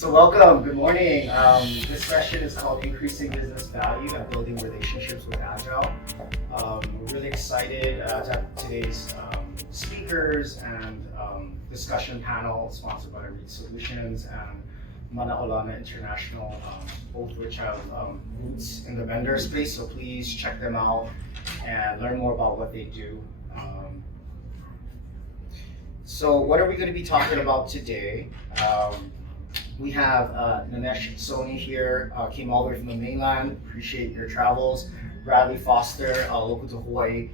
So welcome, good morning. This session is called Increasing Business Value and Building Relationships with Agile. We're really excited to have today's speakers and discussion panel sponsored by Reed Solutions and Manaolana International, both which have roots in the vendor space, so please check them out and learn more about what they do. So what are we going to be talking about today? We have Nimesh, Soni here, came all the way from the mainland, appreciate your travels. Bradley Foster, local to Hawaii,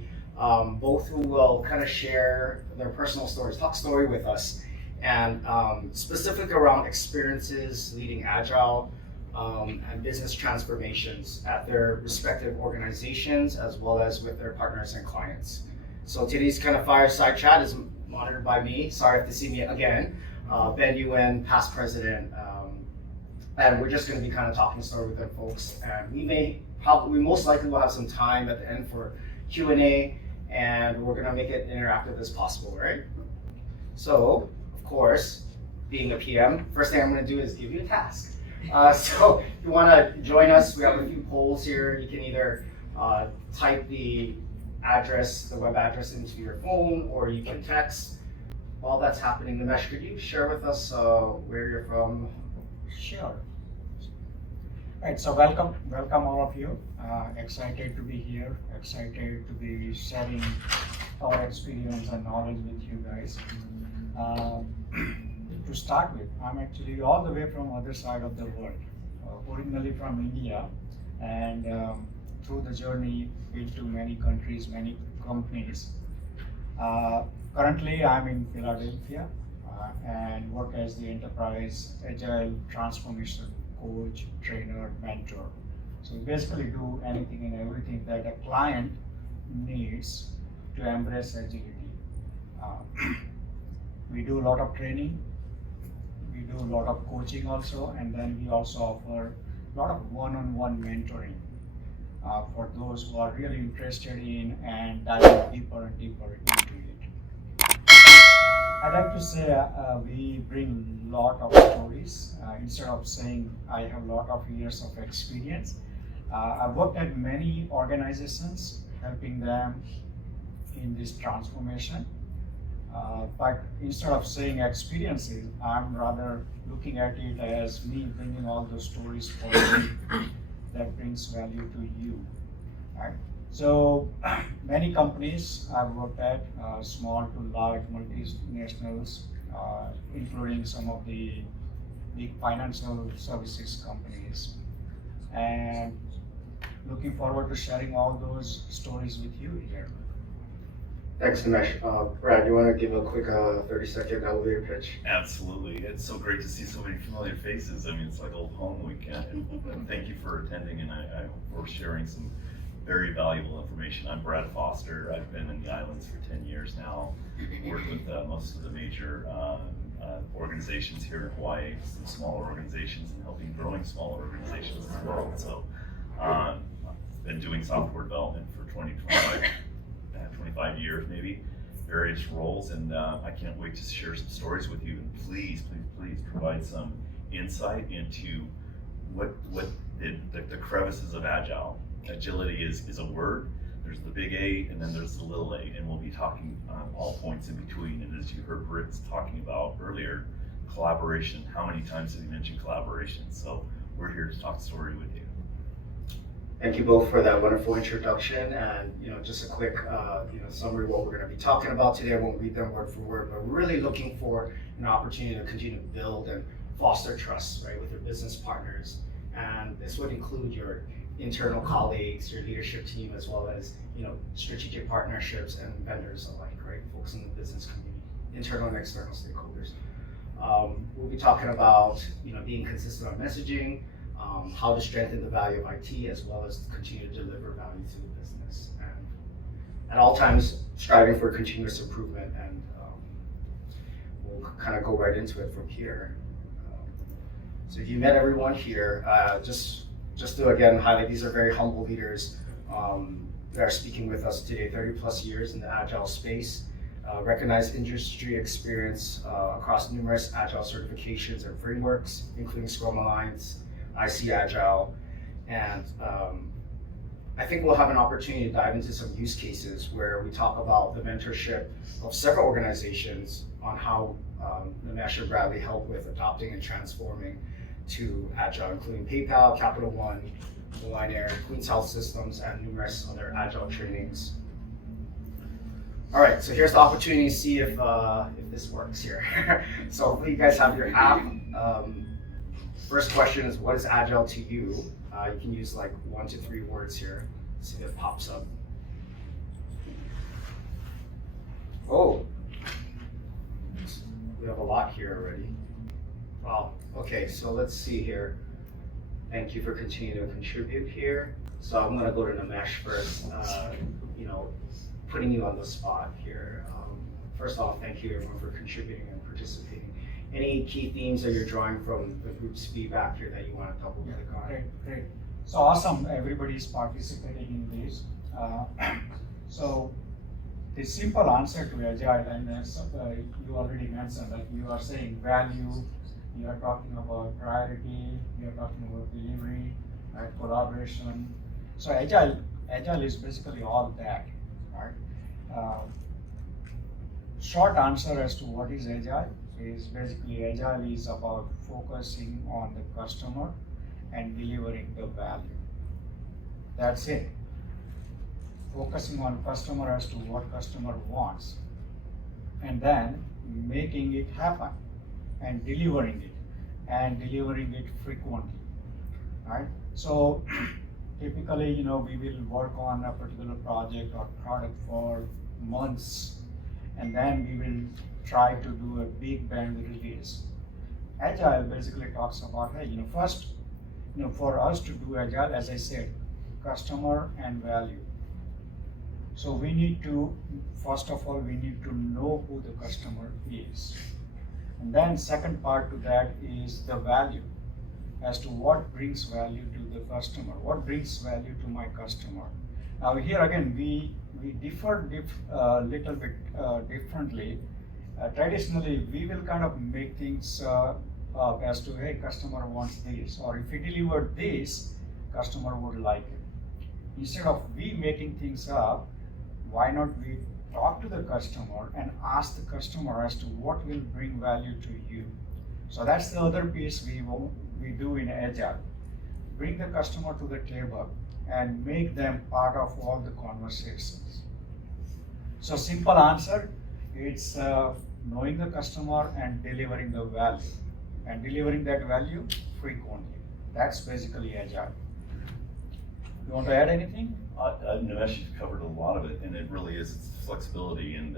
both who will kind of share their personal stories, talk story with us, and specific around experiences leading Agile and business transformations at their respective organizations, as well as with their partners and clients. So today's kind of fireside chat is monitored by me. Sorry if to see me again. Ben Yuan, past president, and we're just going to be kind of talking story with them folks. And we most likely will have some time at the end for Q&A, and we're going to make it interactive as possible, right? So, of course, being a PM, first thing I'm going to do is give you a task. So if you want to join us, we have a few polls here. You can either type the web address into your phone, or you can text. While that's happening, Nimesh, could you share with us where you're from? Sure. Right, so welcome all of you. Excited to be here, excited to be sharing our experience and knowledge with you guys. To start with, I'm actually all the way from other side of the world, originally from India, and through the journey, been to many countries, many companies. Currently, I'm in Philadelphia and work as the enterprise agile transformation coach, trainer, mentor. So we basically do anything and everything that a client needs to embrace agility. We do a lot of training, we do a lot of coaching also, and then we also offer a lot of one-on-one mentoring for those who are really interested in and diving deeper and deeper into it. I like to say we bring a lot of stories. Instead of saying I have a lot of years of experience, I've worked at many organizations helping them in this transformation. But instead of saying experiences, I'm rather looking at it as me bringing all those stories for you that brings value to you. Right? So many companies I've worked at, small to large multinationals, including some of the big financial services companies, and looking forward to sharing all those stories with you here. Thanks, Nimesh. Brad, you want to give a quick 30-second elevator pitch? Absolutely. It's so great to see so many familiar faces. I mean, it's like old home weekend. And thank you for attending, and I hope we're sharing some very valuable information. I'm Brad Foster. I've been in the islands for 10 years now. Worked with most of the major organizations here in Hawaii, some smaller organizations, and helping growing smaller organizations as well. So I've been doing software development for 25 years maybe, various roles, and I can't wait to share some stories with you. And please provide some insight into what the crevices of Agile. Agility is a word. There's the big A, and then there's the little a, and we'll be talking all points in between. And as you heard Britt's talking about earlier, collaboration. How many times did he mention collaboration? So we're here to talk story with you. Thank you both for that wonderful introduction, and just a quick summary of what we're going to be talking about today. I won't read them word for word, but we're really looking for an opportunity to continue to build and foster trust, right, with your business partners, and this would include your internal colleagues, your leadership team, as well as strategic partnerships and vendors alike, right? Folks in the business community, internal and external stakeholders. We'll be talking about being consistent on messaging, how to strengthen the value of IT, as well as continue to deliver value to the business, and at all times striving for continuous improvement. And we'll kind of go right into it from here. So if you met everyone here, just to again highlight, these are very humble leaders that are speaking with us today, 30 plus years in the Agile space. recognized industry experience across numerous Agile certifications and frameworks, including Scrum Alliance, Agile, and I think we'll have an opportunity to dive into some use cases where we talk about the mentorship of several organizations on how Nimesh and Bradley help with adopting and transforming to Agile, including PayPal, Capital One, Hawaiian Air, Queen's Health Systems, and numerous other Agile trainings. All right, so here's the opportunity to see if this works here. So hopefully you guys have your app. First question is, what is Agile to you? You can use like 1 to 3 words here. See if it pops up. Oh, we have a lot here already. Wow, okay, so let's see here. Thank you for continuing to contribute here. So I'm gonna go to Nimesh first, putting you on the spot here. First off, thank you everyone for contributing and participating. Any key themes that you're drawing from the group's feedback here that you want to double click on? Great. So awesome, everybody's participating in this. So the simple answer to Agile, and as you already mentioned, that you are saying value, you are talking about priority, you are talking about delivery, right, collaboration. So Agile is basically all that, right? Short answer as to what is Agile is basically Agile is about focusing on the customer and delivering the value. That's it. Focusing on customer as to what customer wants, and then making it happen and delivering it frequently, right? So typically, we will work on a particular project or product for months, and then we will try to do a big bang release. Agile basically talks about, hey, first, for us to do Agile, as I said, customer and value. So we need to, first of all, we need to know who the customer is. And then second part to that is the value, as to what brings value to the customer, what brings value to my customer. Now here again, we differ a little bit differently. Traditionally, we will kind of make things up as to, hey, customer wants this, or if we deliver this, customer would like it. Instead of we making things up, why not we talk to the customer and ask the customer as to what will bring value to you. So that's the other piece we do in Agile. Bring the customer to the table and make them part of all the conversations. So simple answer, it's knowing the customer and delivering the value, and delivering that value frequently. That's basically Agile. You want to add anything? Nimesh, you've covered a lot of it, and it really is flexibility. And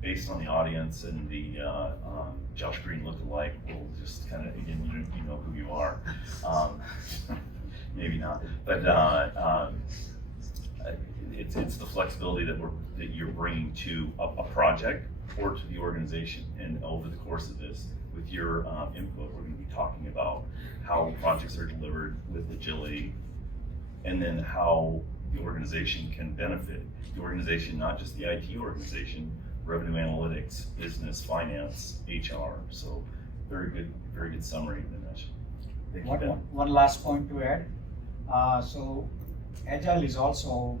based on the audience and the Josh Green lookalike, we'll just kind of, again, you know who you are. Maybe not, but it's the flexibility that you're bringing to a project or to the organization. And over the course of this, with your input, we're going to be talking about how projects are delivered with agility, and then how the organization can benefit. The organization, not just the IT organization, revenue analytics, business, finance, HR. So very good summary, Nimesh. Thank you, Ben. One last point to add. So Agile is also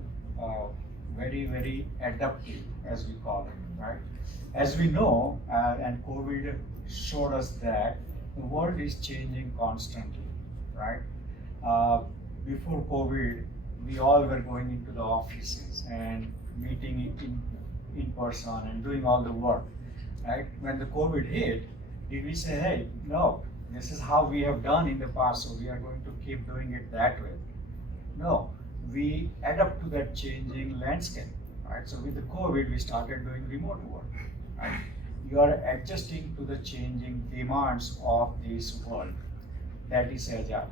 very, very adaptive, as we call it, right? As we know, and COVID showed us that the world is changing constantly, right? Before COVID, we all were going into the offices and meeting in person and doing all the work, right? When the COVID hit, did we say, hey, no, this is how we have done in the past, so we are going to keep doing it that way? No, we adapt to that changing landscape, right? So with the COVID, we started doing remote work, right? You are adjusting to the changing demands of this world. That is Agile.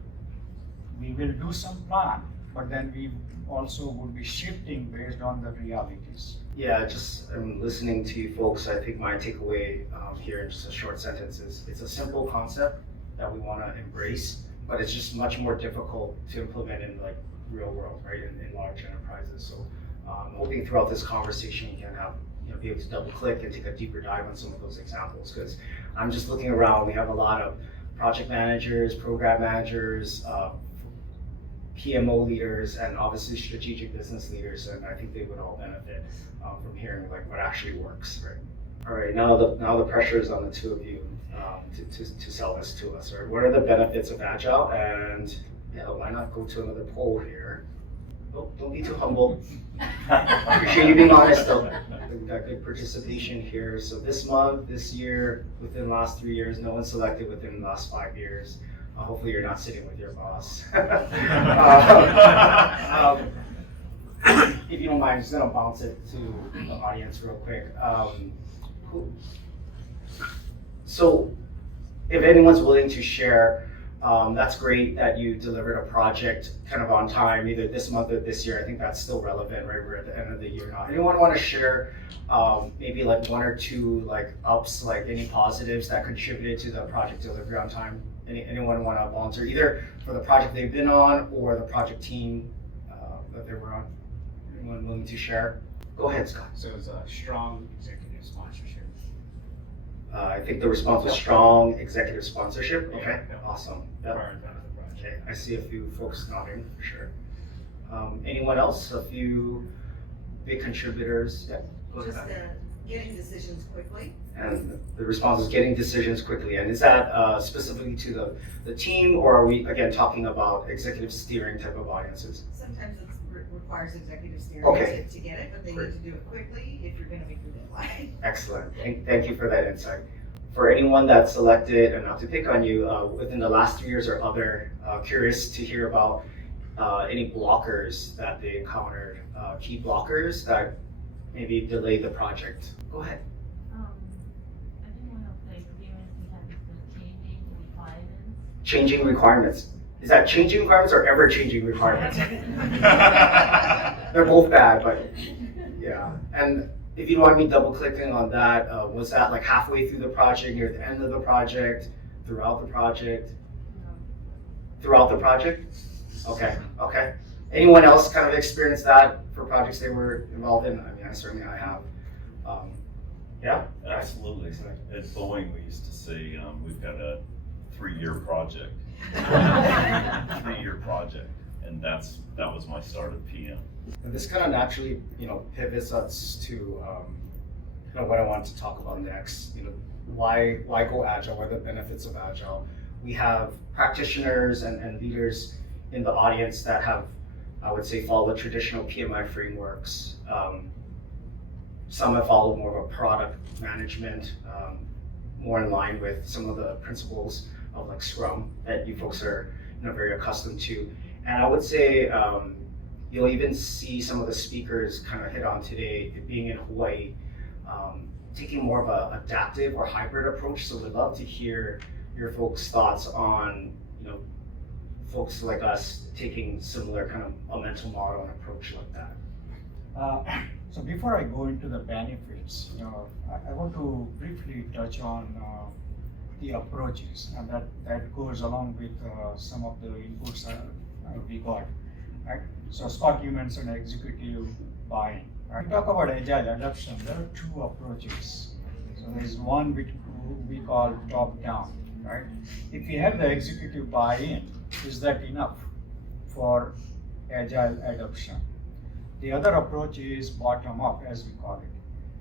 We will do some plan, but then we also would be shifting based on the realities. Yeah, just listening to you folks, I think my takeaway here in just a short sentence is it's a simple concept that we want to embrace, but it's just much more difficult to implement in like real world, right, in large enterprises. So I'm hoping throughout this conversation we can have be able to double click and take a deeper dive on some of those examples. Because I'm just looking around, we have a lot of project managers, program managers, PMO leaders, and obviously strategic business leaders, and I think they would all benefit from hearing like what actually works, right? All right, now the pressure is on the two of you to sell this to us, right? What are the benefits of Agile? And yeah, why not go to another poll here? Oh, don't be too humble. I appreciate you being honest though. We've got good participation here. So this month, this year, within the last 3 years, no one selected within the last 5 years. Hopefully you're not sitting with your boss. If you don't mind, I'm just gonna bounce it to the audience real quick. So if anyone's willing to share, that's great that you delivered a project kind of on time, either this month or this year. I think that's still relevant, right? We're at the end of the year now. Anyone want to share maybe like 1 or 2 like ups, like any positives that contributed to the project delivery on time? Anyone want to volunteer either for the project they've been on or the project team that they were on? Anyone willing to share? Go ahead, Scott. So it was a strong executive sponsorship. I think the response was strong executive sponsorship. Okay, Yeah. Awesome. Prior to the project. Okay, I see a few folks nodding for sure. Anyone else? A few big contributors? Yeah, go Just ahead. getting decisions quickly. And the response is getting decisions quickly. And is that specifically to the team, or are we again talking about executive steering type of audiences? Sometimes it requires executive steering Okay. to get it, but they Great. need to do it quickly if you're going to make the deadline. Excellent. Thank you for that insight. For anyone that's selected, and not to pick on you, within the last 3 years or other, curious to hear about any blockers that they encountered, key blockers that maybe delayed the project. Go ahead. I think one of the experience we had is the changing requirements. Changing requirements. Is that changing requirements or ever-changing requirements? They're both bad, but yeah. And if you don't mind me double-clicking on that, was that like halfway through the project, near the end of the project, throughout the project? Throughout the project? Okay, okay. Anyone else kind of experienced that for projects they were involved in? I mean, I have. Yeah? Absolutely. At Boeing, we used to say, we've got a 3-year project. 3-year project, and that was my start at PM. And this kind of naturally, pivots us to what I want to talk about next. Why go Agile? What are the benefits of Agile? We have practitioners and leaders in the audience that have, I would say, followed traditional PMI frameworks. Some have followed more of a product management, more in line with some of the principles of like Scrum that you folks are very accustomed to. And I would say you'll even see some of the speakers kind of hit on today, being in Hawaii, taking more of an adaptive or hybrid approach. So we'd love to hear your folks' thoughts on folks like us taking similar kind of a mental model and approach like that. So before I go into the benefits, I want to briefly touch on the approaches, and that goes along with some of the inputs we got. Right? So Scott, you mentioned executive buy-in. Right? We talk about agile adoption. There are 2 approaches. So there is one which we call top-down. Right? If we have the executive buy-in, is that enough for agile adoption? The other approach is bottom-up, as we call it.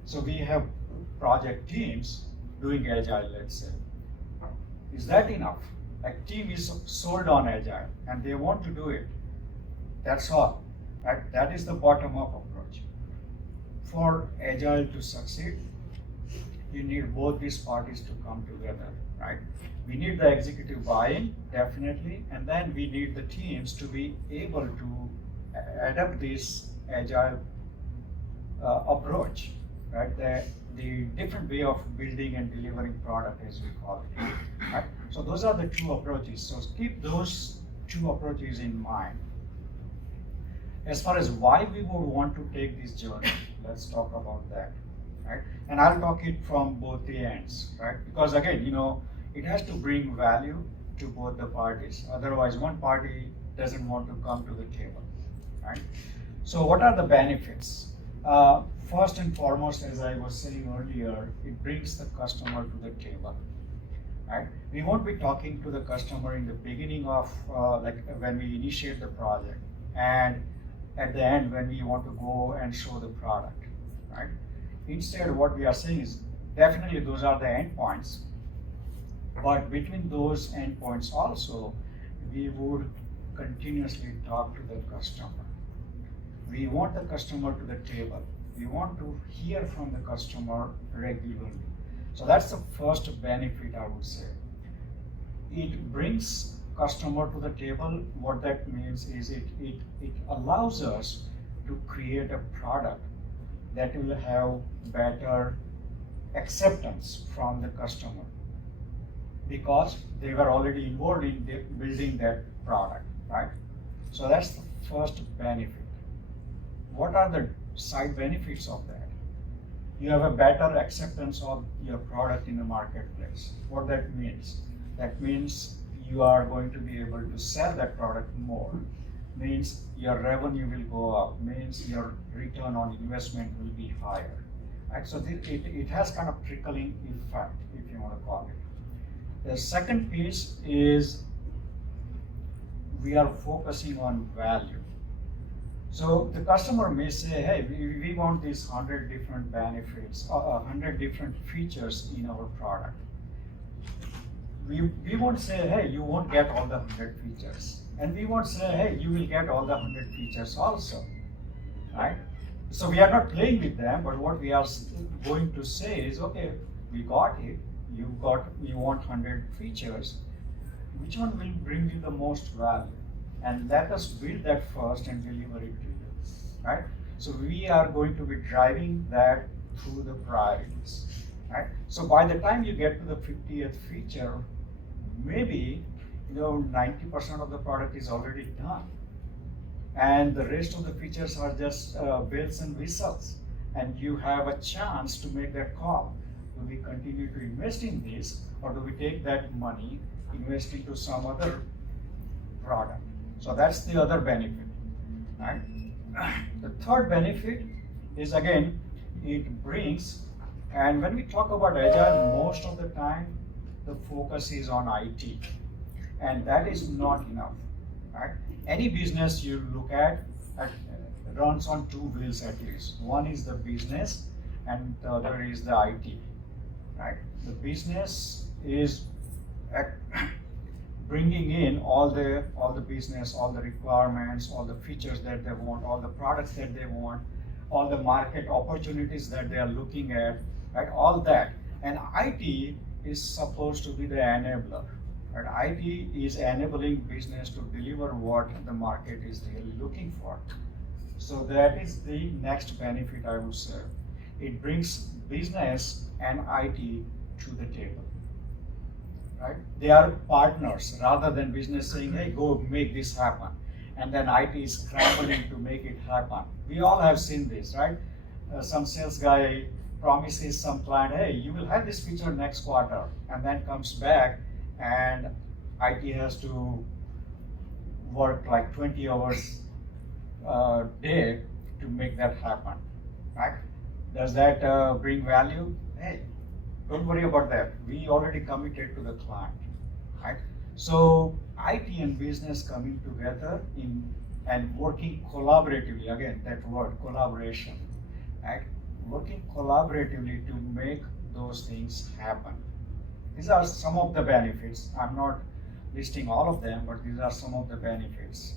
So we have project teams doing agile, let's say. Is that enough? A team is sold on agile and they want to do it. That's all. Right? That is the bottom-up approach. For agile to succeed, you need both these parties to come together, right? We need the executive buy-in, definitely, and then we need the teams to be able to adapt this agile approach, right? The different way of building and delivering product, as we call it, right? So those are the 2 approaches. So keep those 2 approaches in mind. As far as why we would want to take this journey, let's talk about that, right? And I'll talk it from both the ends, right? Because again, it has to bring value to both the parties. Otherwise, one party doesn't want to come to the table, right? So what are the benefits? First and foremost, as I was saying earlier, it brings the customer to the table. Right? We won't be talking to the customer in the beginning of like when we initiate the project, and at the end when we want to go and show the product. Right? Instead, what we are saying is definitely those are the endpoints, but between those endpoints also, we would continuously talk to the customer. We want the customer to the table. We want to hear from the customer regularly. So that's the first benefit, I would say. It brings customer to the table. What that means is it allows us to create a product that will have better acceptance from the customer because they were already involved in building that product, right? So that's the first benefit. What are the side benefits of that? You have a better acceptance of your product in the marketplace. What that means? That means you are going to be able to sell that product more. Means your revenue will go up. Means your return on investment will be higher. Right? So it has kind of trickling effect, if you want to call it. The second piece is we are focusing on value. So the customer may say, hey, we want these 100 different benefits, 100 different features in our product. We won't say, hey, you won't get all the 100 features. And we won't say, hey, you will get all the 100 features also, right? So we are not playing with them, but what we are going to say is, okay, we got it, you want 100 features. Which one will bring you the most value? And let us build that first and deliver it to you, right? So we are going to be driving that through the priorities, right? So by the time you get to the 50th feature, maybe 90% of the product is already done, and the rest of the features are just bells and whistles, and you have a chance to make that call. Do we continue to invest in this, or do we take that money, invest into some other product? So that's the other benefit, right? The third benefit is, again, it brings, and when we talk about Agile, most of the time the focus is on IT, and that is not enough, right? Any business you look at runs on two wheels at least. One is the business and the other is the IT, right? The business is bringing in all the business, all the requirements, all the features that they want, all the products that they want, all the market opportunities that they are looking at, right? All that. And IT is supposed to be the enabler. Right? IT is enabling business to deliver what the market is really looking for. So that is the next benefit, I would say. It brings business and IT to the table. Right? They are partners rather than business saying, hey, go make this happen. And then IT is scrambling to make it happen. We all have seen this, right? Some sales guy promises some client, hey, you will have this feature next quarter, and then comes back and IT has to work like 20 hours a day to make that happen, right? Does that bring value? Hey, don't worry about that. We already committed to the client, right? So IT and business coming together and working collaboratively, again, that word, collaboration, right? Working collaboratively to make those things happen. These are some of the benefits. I'm not listing all of them, but these are some of the benefits,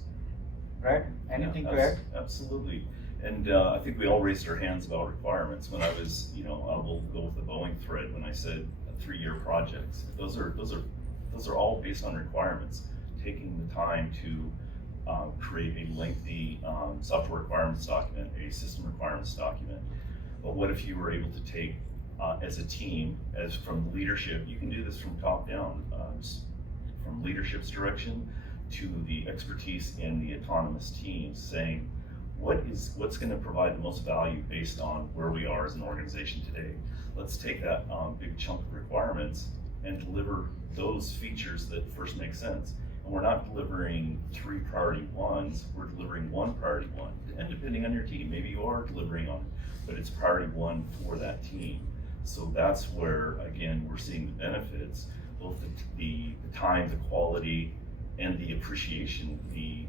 right? Anything to add? Absolutely. And I think we all raised our hands about requirements. When I was, we'll go with the Boeing thread when I said 3-year projects. Those are all based on requirements. Taking the time to create a lengthy software requirements document, a system requirements document. But what if you were able to take, as a team, as from leadership, you can do this from top down, from leadership's direction to the expertise in the autonomous teams, saying, what's going to provide the most value based on where we are as an organization today? Let's take that big chunk of requirements and deliver those features that first make sense. And we're not delivering 3 priority ones, we're delivering 1 priority one. And depending on your team, maybe you are delivering on, but it's priority 1 for that team. So that's where, again, we're seeing the benefits, both the time, the quality, and the appreciation, the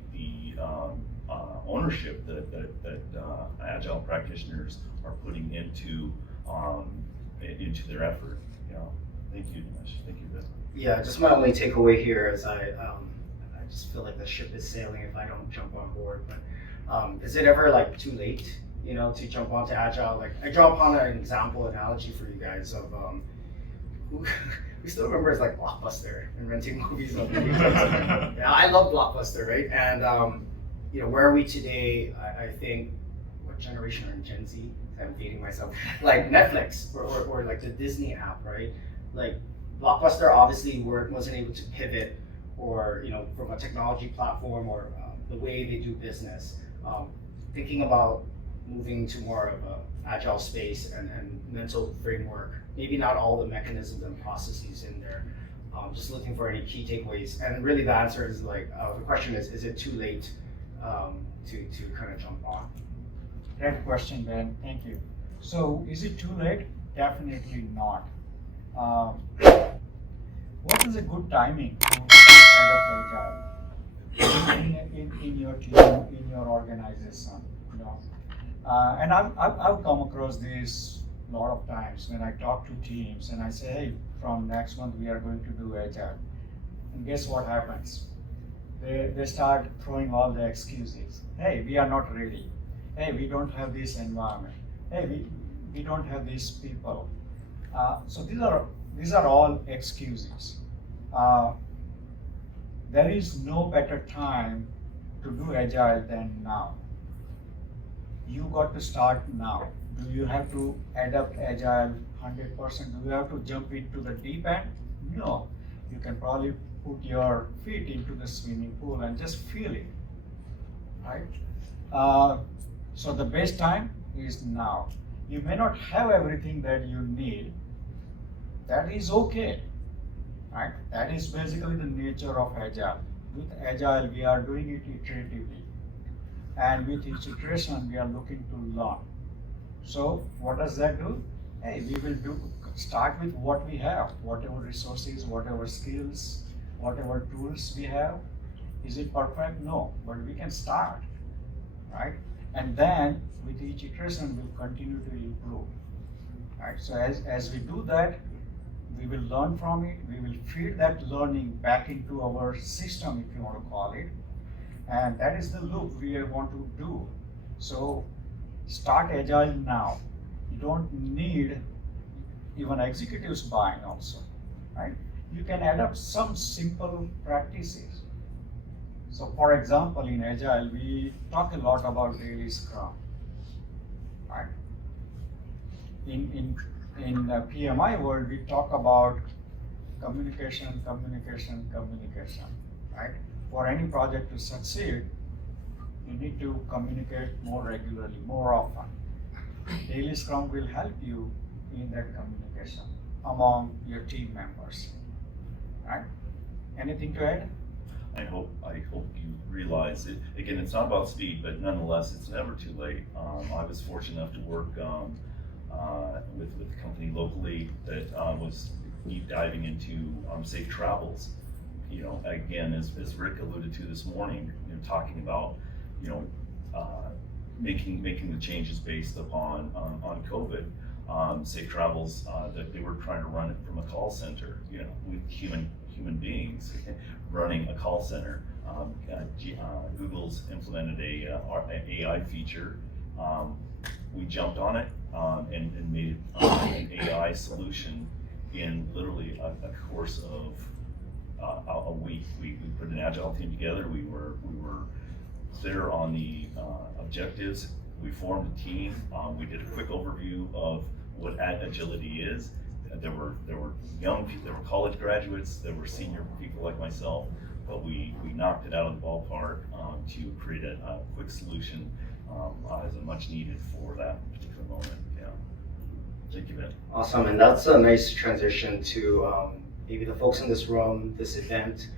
ownership that Agile practitioners are putting into their effort. Thank you, Nimesh. Thank you, Ben. Yeah, just my only takeaway here is I just feel like the ship is sailing if I don't jump on board. But is it ever like too late, to jump onto Agile? Like I draw upon an example analogy for you guys of who we still remember it's like Blockbuster and renting movies on movies. Yeah, I love Blockbuster, right? And where are we today? I think what generation are in Gen Z? I'm dating myself. Like Netflix or like the Disney app, right? Like Blockbuster obviously wasn't able to pivot or from a technology platform or the way they do business. Thinking about moving to more of a agile space and mental framework, maybe not all the mechanisms and processes in there. Just looking for any key takeaways. And really the answer is like, the question is it too late to kind of jump on? Great question, Ben. Thank you. So, is it too late? Definitely not. What is a good timing to set up Agile in your team, in your organization? And I've come across this a lot of times when I talk to teams and I say, hey, from next month we are going to do Agile. And guess what happens? They start throwing all the excuses. Hey, we are not ready. Hey, we don't have this environment. Hey, we don't have these people. So these are all excuses. There is no better time to do Agile than now. You got to start now. Do you have to adapt Agile 100%? Do you have to jump into the deep end? No. You can probably put your feet into the swimming pool and just feel it, right? So the best time is now. You may not have everything that you need. That is okay, right? That is basically the nature of Agile. With Agile, we are doing it iteratively. And with each iteration, we are looking to learn. So what does that do? Hey, we will start with what we have, whatever resources, whatever skills, whatever tools we have. Is it perfect? No, but we can start, right? And then with each iteration, we'll continue to improve, right? So as we do that, we will learn from it. We will feed that learning back into our system, if you want to call it. And that is the loop we want to do. So start Agile now. You don't need even executives buying also, right? You can adapt some simple practices. So for example, in Agile, we talk a lot about daily scrum, right? In PMI world, we talk about communication, right? For any project to succeed, you need to communicate more regularly, more often. Daily scrum will help you in that communication among your team members, right? Anything to add? I hope you realize it. Again, it's not about speed, but nonetheless, it's never too late. I was fortunate enough to work with a company locally that was deep diving into safe travels. Again, as Rick alluded to this morning, talking about making the changes based upon on COVID. Safe travels that they were trying to run it from a call center, with human beings running a call center. Google's implemented an AI feature. We jumped on it and made an AI solution in literally a course of a week. We put an Agile team together. We were clear on the objectives. We formed a team. We did a quick overview of what agility is. There were young people, there were college graduates, there were senior people like myself, but we knocked it out of the ballpark to create a quick solution as a much needed for that particular moment. Yeah. Thank you, Ben. Awesome, and that's a nice transition to maybe the folks in this room, this event.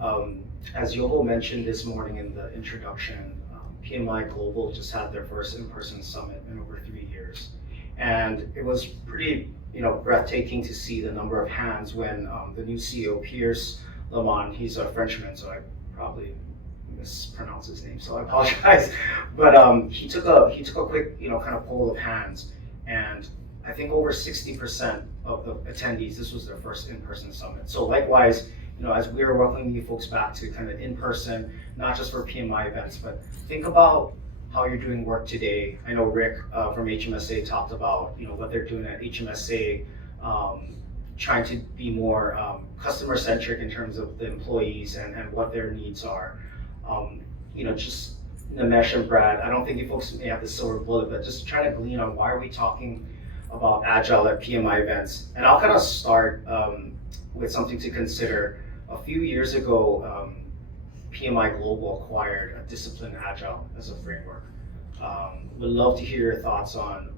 As Yoho mentioned this morning in the introduction, PMI Global just had their first in-person summit in over 3 years. And it was pretty, breathtaking to see the number of hands when the new CEO, Pierce Lamont, he's a Frenchman, so I probably mispronounce his name, so I apologize. But he took a quick, kind of poll of hands, and I think over 60% of the attendees, this was their first in-person summit. So likewise, as we are welcoming you folks back to kind of in-person, not just for PMI events, but think about how you're doing work today. I know Rick from HMSA talked about, what they're doing at HMSA, trying to be more customer-centric in terms of the employees and what their needs are. Just Nimesh and Brad, I don't think you folks may have the silver bullet, but just trying to glean on why are we talking about Agile at PMI events. And I'll kind of start with something to consider. A few years ago, PMI Global acquired a discipline Agile as a framework. Would love to hear your thoughts on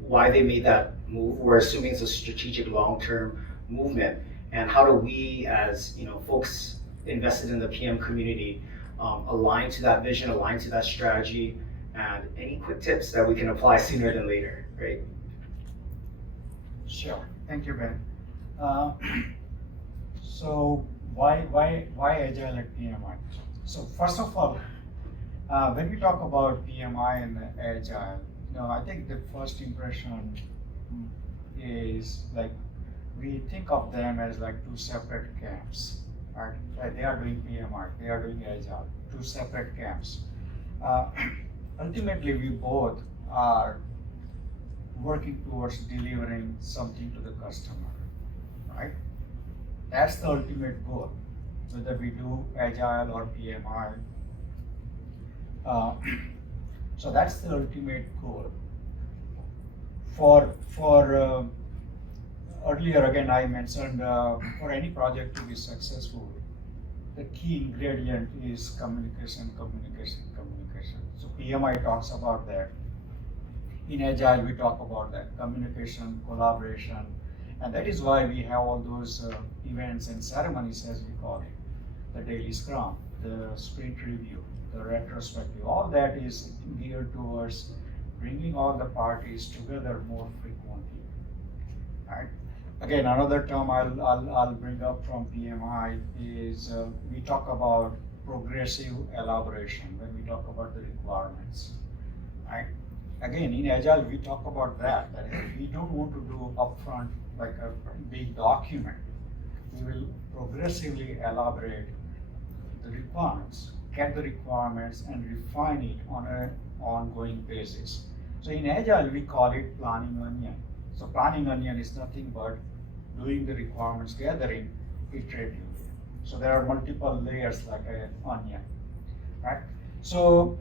why they made that move. We're assuming it's a strategic long-term movement, and how do we, as folks invested in the PM community, align to that vision, align to that strategy, and any quick tips that we can apply sooner than later, right? Sure. Thank you, Ben. So why Agile at PMI? So first of all, when we talk about PMI and Agile, I think the first impression is like we think of them as like two separate camps, right? They are doing PMI, they are doing Agile, two separate camps. Ultimately, we both are working towards delivering something to the customer, right? That's the ultimate goal, whether we do Agile or PMI. So that's the ultimate goal. For earlier, again, I mentioned for any project to be successful, the key ingredient is communication, communication, communication. So PMI talks about that. In Agile, we talk about that, communication, collaboration, and that is why we have all those events and ceremonies, as we call it, the daily scrum, the sprint review, the retrospective. All that is geared towards bringing all the parties together more frequently, right? Again, another term I'll bring up from PMI is we talk about progressive elaboration when we talk about the requirements, right? Again, in Agile, we talk about that we don't want to do upfront like a big document. We will progressively elaborate the requirements, get the requirements, and refine it on an ongoing basis. So in Agile, we call it planning onion. So planning onion is nothing but doing the requirements gathering iteratively. So there are multiple layers like an onion, right? So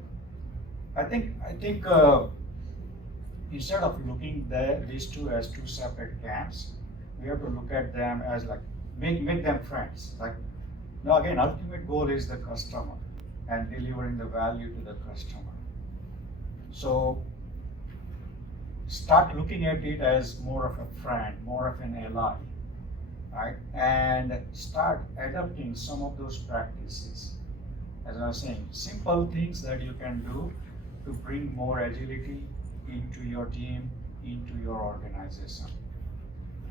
I think instead of looking at these two as two separate camps, we have to look at them as like make them friends. Like, again, ultimate goal is the customer and delivering the value to the customer. So start looking at it as more of a friend, more of an ally, right? And start adopting some of those practices. As I was saying, simple things that you can do to bring more agility into your team, into your organization,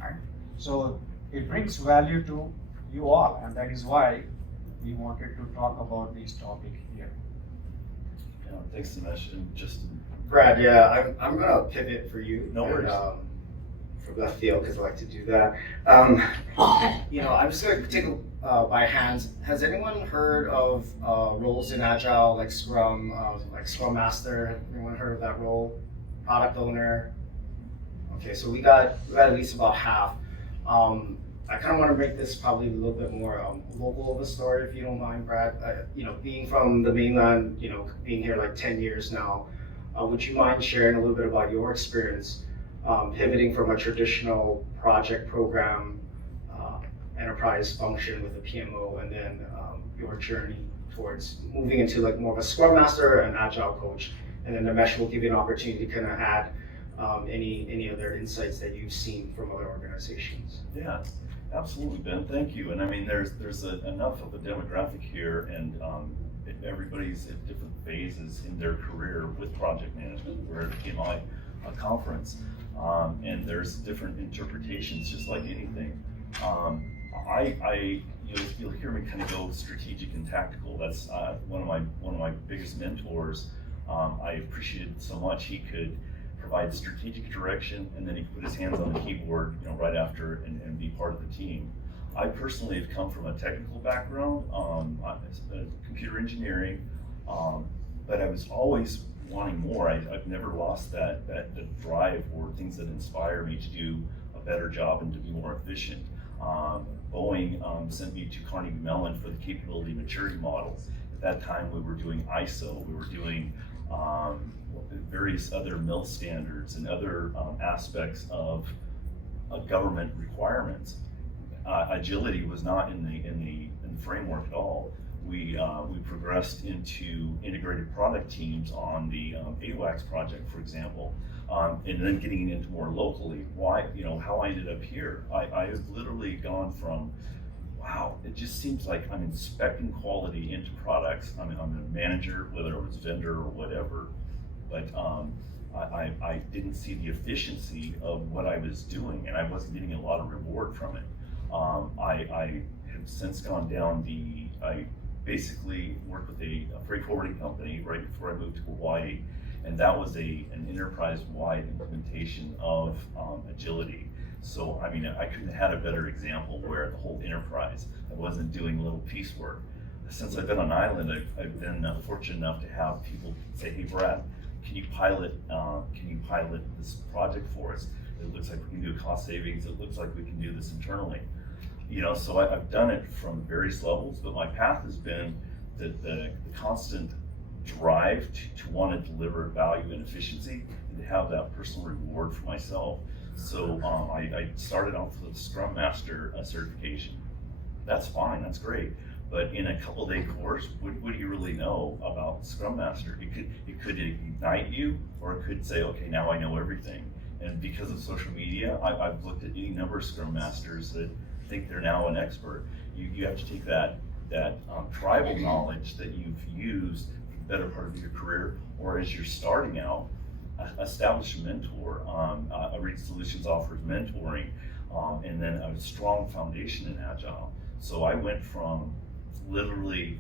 right? So it brings value to you all, and that is why we wanted to talk about this topic here. Yeah, thanks, Nimesh. And just Brad, yeah, I'm gonna pivot for you. No worries. From left field, because I like to do that. I'm just gonna take by hands. Has anyone heard of roles in Agile, like Scrum, like Scrum Master? Anyone heard of that role? Product owner? Okay, so we got at least about half. I kind of want to make this probably a little bit more local of a story, if you don't mind, Brad. Being from the mainland, being here like 10 years now, would you mind sharing a little bit about your experience pivoting from a traditional project program enterprise function with a PMO, and then your journey towards moving into like more of a Scrum Master and Agile coach? And then Nimesh will give you an opportunity to kind of add any other insights that you've seen from other organizations. Yeah, absolutely, Ben. Thank you. And I mean, there's enough of a demographic here, and everybody's at different phases in their career with project management. We're at a PMI conference, and there's different interpretations, just like anything. You'll hear me kind of go strategic and tactical. That's one of my biggest mentors. I appreciated so much. He could provide strategic direction, and then he could put his hands on the keyboard, right after, and be part of the team. I personally have come from a technical background, computer engineering, but I was always wanting more. I've never lost that drive or things that inspire me to do a better job and to be more efficient. Boeing sent me to Carnegie Mellon for the capability maturity model. At that time, we were doing ISO, we were doing various other mill standards and other aspects of government requirements. Agility was not in the framework at all. We progressed into integrated product teams on the AWACS project, for example, and then getting into more locally. Why, how I ended up here. I have literally gone from, wow, it just seems like I'm inspecting quality into products. I'm a manager, whether it was vendor or whatever, but I didn't see the efficiency of what I was doing, and I wasn't getting a lot of reward from it. I have since gone down I basically worked with a freight forwarding company right before I moved to Hawaii, and that was an enterprise-wide implementation of agility. So, I mean, I couldn't have had a better example where the whole enterprise, I wasn't doing little piecework. Since I've been on island, I've been fortunate enough to have people say, hey, Brad, can you pilot this project for us? It looks like we can do cost savings. It looks like we can do this internally. So I've done it from various levels, but my path has been the constant drive to want to deliver value and efficiency and to have that personal reward for myself. So I started off with a Scrum Master certification. That's fine, that's great. But in a couple-day course, what do you really know about Scrum Master? It could ignite you, or it could say, okay, now I know everything. And because of social media, I've looked at any number of Scrum Masters that think they're now an expert. You have to take that tribal knowledge that you've used for the better part of your career, or as you're starting out, establish a mentor. Reed Solutions offers mentoring, and then a strong foundation in Agile. So I went from literally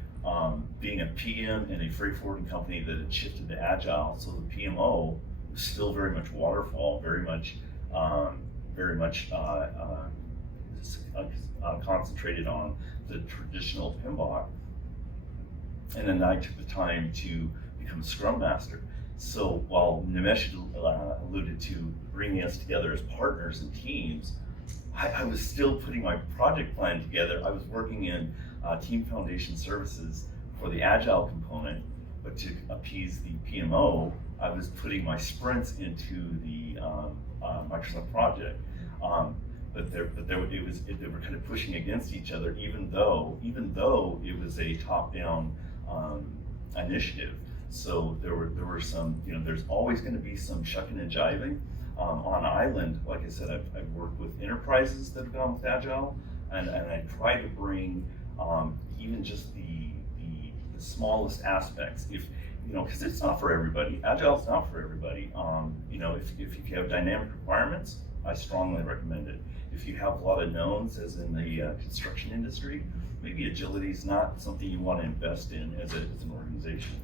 being a PM in a freight forwarding company that had shifted to Agile. So the PMO was still very much waterfall, very much concentrated on the traditional PMBOK. And then I took the time to become a Scrum Master. So while Nimesh alluded to bringing us together as partners and teams, I was still putting my project plan together. I was working in team foundation services for the Agile component, but to appease the PMO, I was putting my sprints into the Microsoft project. But they were kind of pushing against each other, even though it was a top-down initiative. So there were some, there's always going to be some shucking and jiving. On island, like I said, I've worked with enterprises that have gone with Agile, and I try to bring even just the smallest aspects. Because it's not for everybody. Agile's not for everybody. If you have dynamic requirements, I strongly recommend it. If you have a lot of knowns, as in the construction industry, maybe agility is not something you want to invest in as an organization.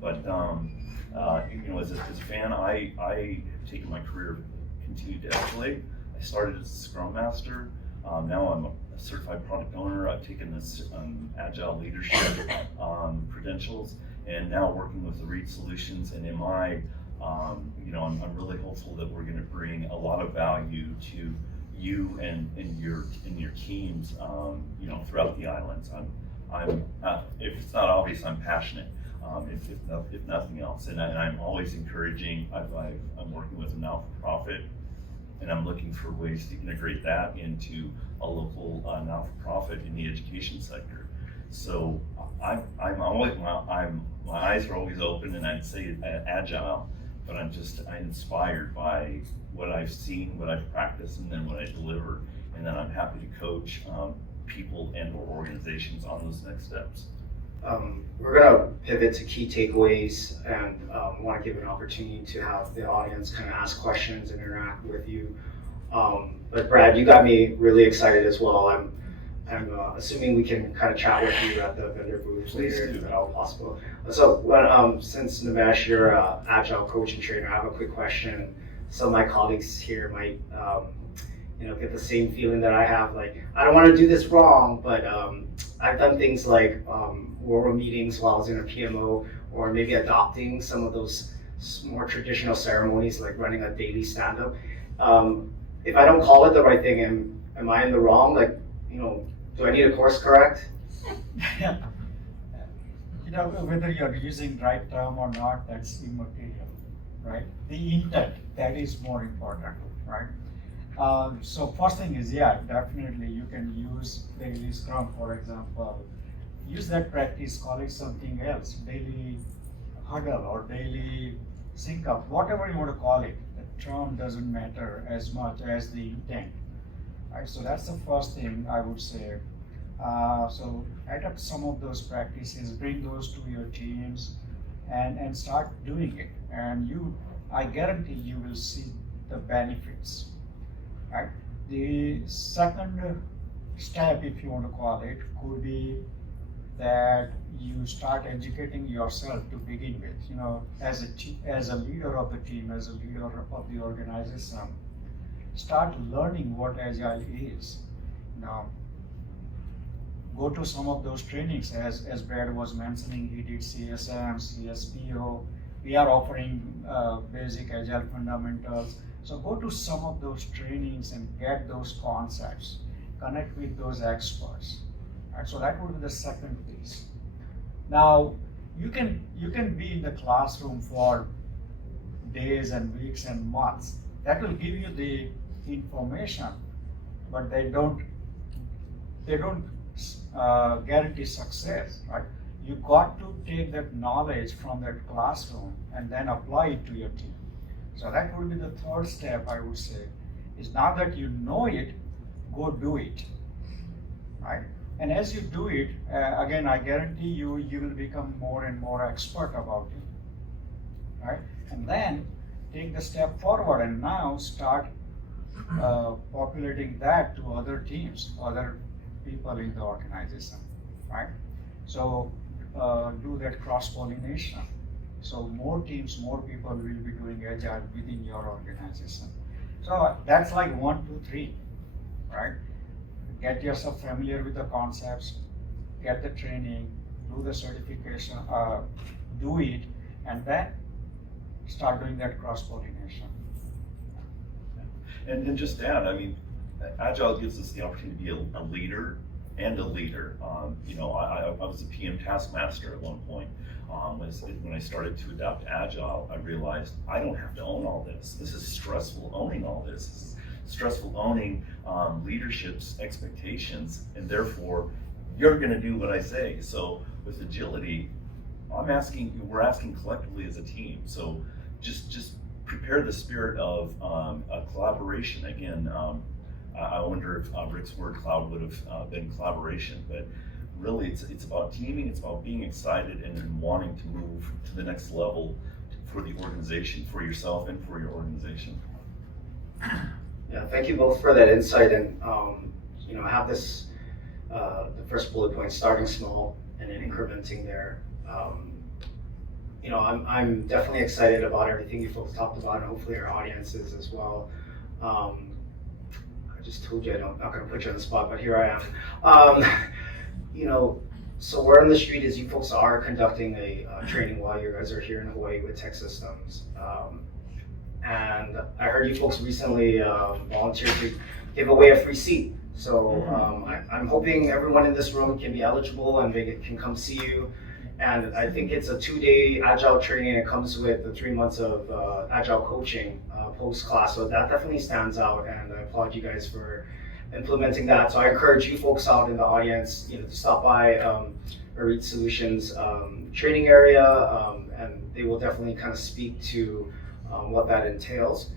But as a fan, I have taken my career, continued to escalate. I started as a Scrum Master. Now I'm a certified product owner. I've taken this Agile leadership credentials, and now working with the Reed Solutions and MI. I'm really hopeful that we're going to bring a lot of value to you and your teams, throughout the islands. I'm if it's not obvious, I'm passionate. If nothing else, and I'm always encouraging. I'm working with a not-for-profit, and I'm looking for ways to integrate that into a local not-for-profit in the education sector. So my eyes are always open, and I'd say Agile but I'm inspired by what I've seen, what I've practiced, and then what I deliver. And then I'm happy to coach people and or organizations on those next steps. We're going to pivot to key takeaways and want to give an opportunity to have the audience kind of ask questions and interact with you. But Brad, you got me really excited as well. I'm assuming we can kind of chat with you at the vendor booth later if at all possible. So since Nimesh, you're an Agile coach and trainer, I have a quick question. Some of my colleagues here might get the same feeling that I have. Like, I don't want to do this wrong, but I've done things like oral meetings while I was in a PMO, or maybe adopting some of those more traditional ceremonies like running a daily stand-up. If I don't call it the right thing, am I in the wrong? Like, do I need a course correct? Whether you're using right term or not, that's immaterial, right? The intent, that is more important, right? So first thing is, definitely you can use daily scrum, for example. Use that practice, call it something else, daily huddle or daily sync up, whatever you want to call it. The term doesn't matter as much as the intent. Right, so that's the first thing I would say. So adapt some of those practices, bring those to your teams, and start doing it. And I guarantee you will see the benefits. Right? The second step, if you want to call it, could be that you start educating yourself to begin with. As a leader of the team, as a leader of the organization, start learning what Agile is. Go to some of those trainings, as Brad was mentioning. He did CSM, CSPO. We are offering basic Agile fundamentals. So go to some of those trainings and get those concepts. Connect with those experts. Right? So that would be the second piece. Now, you can be in the classroom for days and weeks and months. That will give you the information, but they don't guarantee success, right? You got to take that knowledge from that classroom and then apply it to your team. So that would be the third step, I would say, is now that you know it, go do it, right? And as you do it, again, I guarantee you will become more and more expert about it, right? And then take the step forward and now start populating that to other teams, other people in the organization, right? So do that cross-pollination. So more teams, more people will be doing Agile within your organization. So that's like 1, 2, 3, right? Get yourself familiar with the concepts, get the training, do the certification, do it, and then start doing that cross-pollination. And just that, Agile gives us the opportunity to be a leader and a leader. I was a PM taskmaster at one point. When I started to adopt Agile, I realized I don't have to own all this. This is stressful owning all this. This is stressful owning leadership's expectations, and therefore you're going to do what I say. So with agility, we're asking collectively as a team. So just prepare the spirit of a collaboration. Again, I wonder if Rick's word cloud would have been collaboration, but really it's about teaming, it's about being excited and wanting to move to the next level for the organization, for yourself and for your organization. Yeah, thank you both for that insight. And I have this, the first bullet point, starting small and then incrementing there. I'm definitely excited about everything you folks talked about, and hopefully our audience is as well. I just told you I'm not going to put you on the spot, but here I am. So word on the street is you folks are conducting a training while you guys are here in Hawaii with Tech Systems. And I heard you folks recently volunteered to give away a free seat. So I'm hoping everyone in this room can be eligible and they can come see you. And I think it's a 2-day Agile training. It comes with the 3 months of Agile coaching post-class. So that definitely stands out, and I applaud you guys for implementing that. So I encourage you folks out in the audience, to stop by Reed Solutions training area, and they will definitely kind of speak to what that entails.